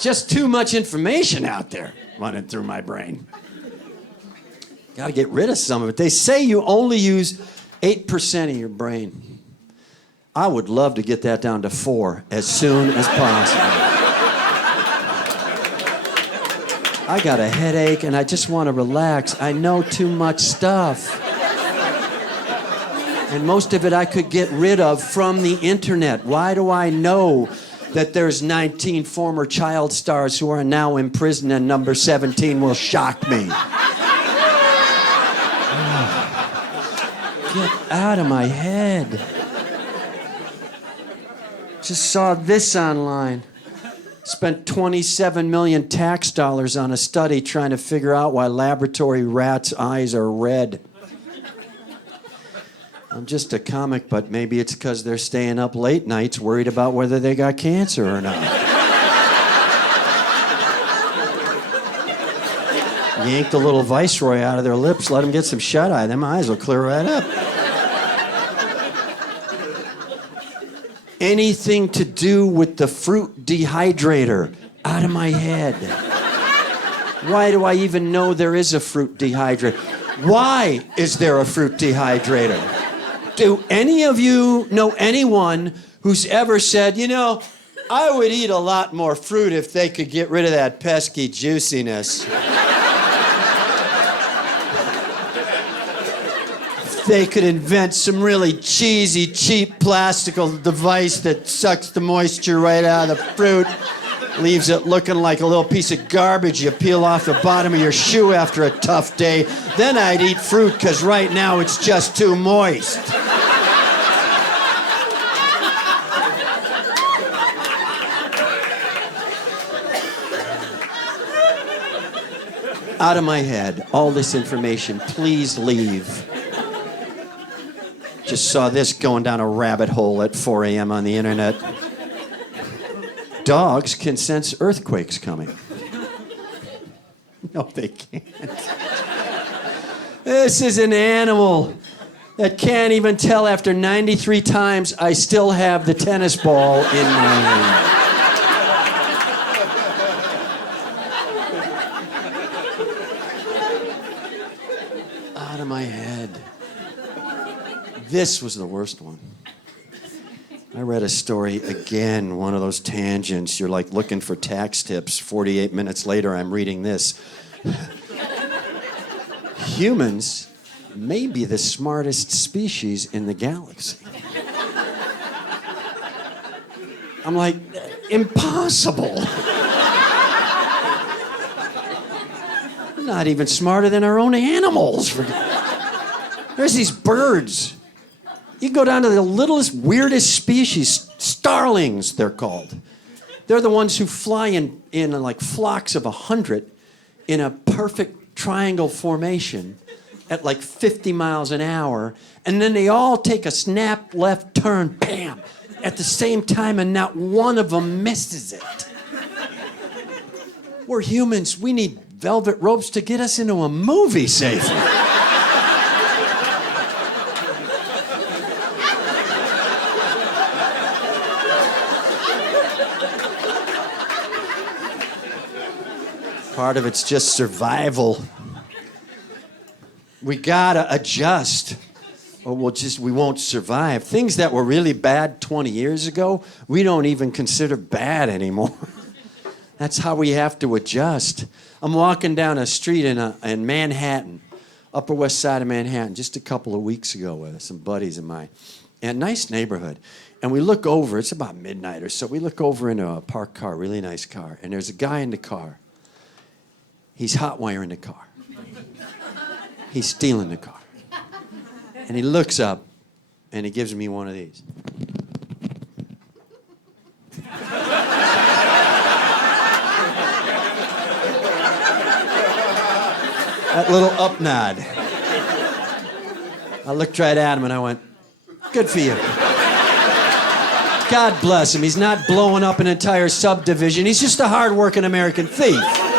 just too much information out there running through my brain. Got to get rid of some of it. They say you only use 8% of your brain. I would love to get that down to 4 as soon as possible. I got a headache and I just want to relax. I know too much stuff. And most of it I could get rid of from the internet. Why do I know that there's 19 former child stars who are now in prison and number 17 will shock me? Get out of my head. Just saw this online. Spent 27 million tax dollars on a study trying to figure out why laboratory rats' eyes are red. I'm just a comic, but maybe it's because they're staying up late nights worried about whether they got cancer or not. Yank the little viceroy out of their lips, let them get some shut-eye, them eyes will clear right up. Anything to do with the fruit dehydrator, out of my head. Why do I even know there is a fruit dehydrator? Why is there a fruit dehydrator? Do any of you know anyone who's ever said, you know, I would eat a lot more fruit if they could get rid of that pesky juiciness? They could invent some really cheesy, cheap plastical device that sucks the moisture right out of the fruit, leaves it looking like a little piece of garbage you peel off the bottom of your shoe after a tough day. Then I'd eat fruit, because right now it's just too moist. Out of my head, all this information, please leave. Just saw this going down a rabbit hole at 4 a.m. on the internet. Dogs can sense earthquakes coming. No, they can't. This is an animal that can't even tell after 93 times I still have the tennis ball in my hand. Out of my head. This was the worst one. I read a story, again, one of those tangents. You're like looking for tax tips. 48 minutes later, I'm reading this. Humans may be the smartest species in the galaxy. I'm like, impossible. We're not even smarter than our own animals. There's these birds. You go down to the littlest, weirdest species, starlings, they're called. They're the ones who fly in like flocks of 100 in a perfect triangle formation at like 50 miles an hour, and then they all take a snap left turn, bam, at the same time, and not one of them misses it. We're humans. We need velvet ropes to get us into a movie safely. Part of it's just survival. We gotta adjust, or we won't survive. Things that were really bad 20 years ago, we don't even consider bad anymore. That's how we have to adjust. I'm walking down a street in Manhattan, Upper West Side of Manhattan, just a couple of weeks ago with some buddies of mine. And nice neighborhood. And we look over, it's about midnight or so, we look over into a parked car, really nice car, and there's a guy in the car. He's hot wiring the car. He's stealing the car. And he looks up and he gives me one of these. That little up nod. I looked right at him and I went, good for you. God bless him. He's not blowing up an entire subdivision. He's just a hard-working American thief.